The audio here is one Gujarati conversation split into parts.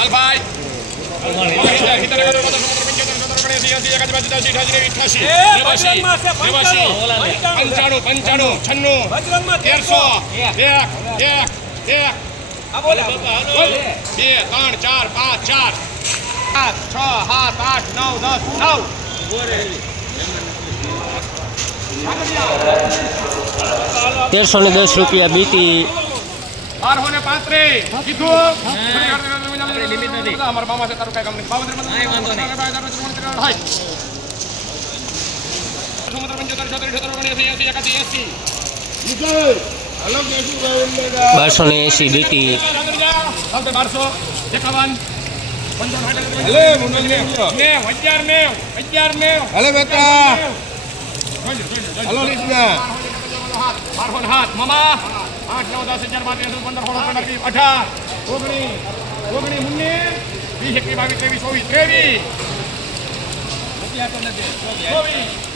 લાલભાઈ ₹1310 બીટી 1235 કીધું અમારા મામા છે તારું કઈ કામ નહીં ₹1280 બીટી 12 મામા 8 9 10 11 12 13 14 15 16 17 18 19 20 21 22 23 24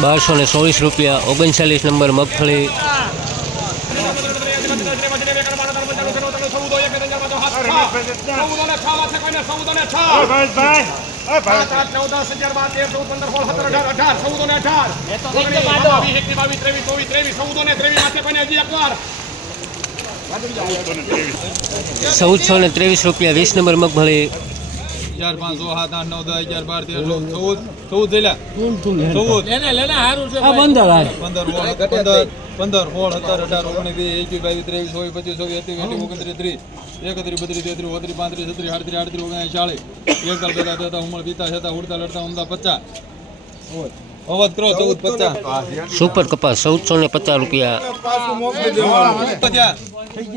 ₹1224 39 નંબર મગફળી 1423 રૂપિયા 20 નંબર મગફળી 4 5 6 7 8 9 10 11 સુપર કપાસ 1450 રૂપિયા 1 2 3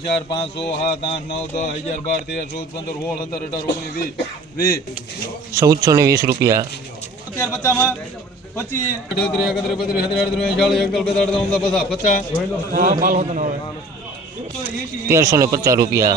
4 5 6 7 8 9 10 11 12 13 14 15 16 15 1420 રૂપિયા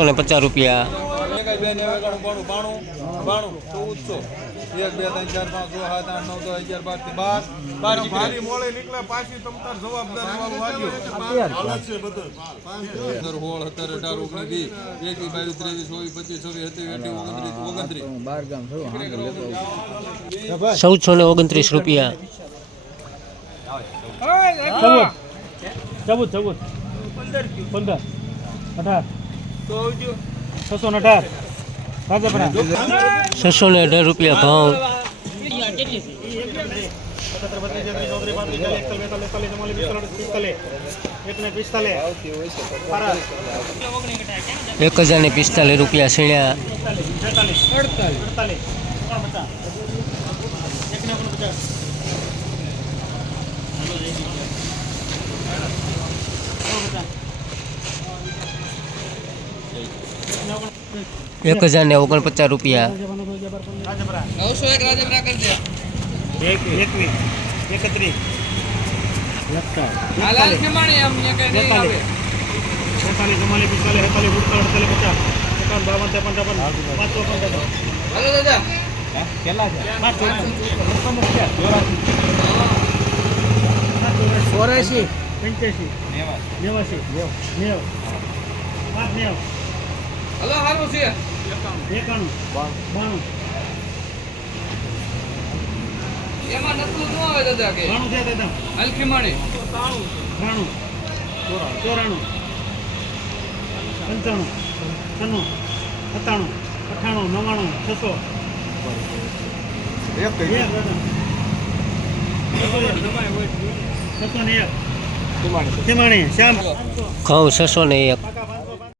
1350 રૂપિયા 1350 રૂપિયા 1429 રૂપિયા 618 રૂપિયા ભાવ 1045 રૂપિયા સીણ્યા 1049 રૂપિયા 85 હલો હારું છે 91 એમાં નતું નો આવે દાદા કે 92 છે દાદા હલકી માણી 93 94 95 97 98 99 600 ઘઉં 601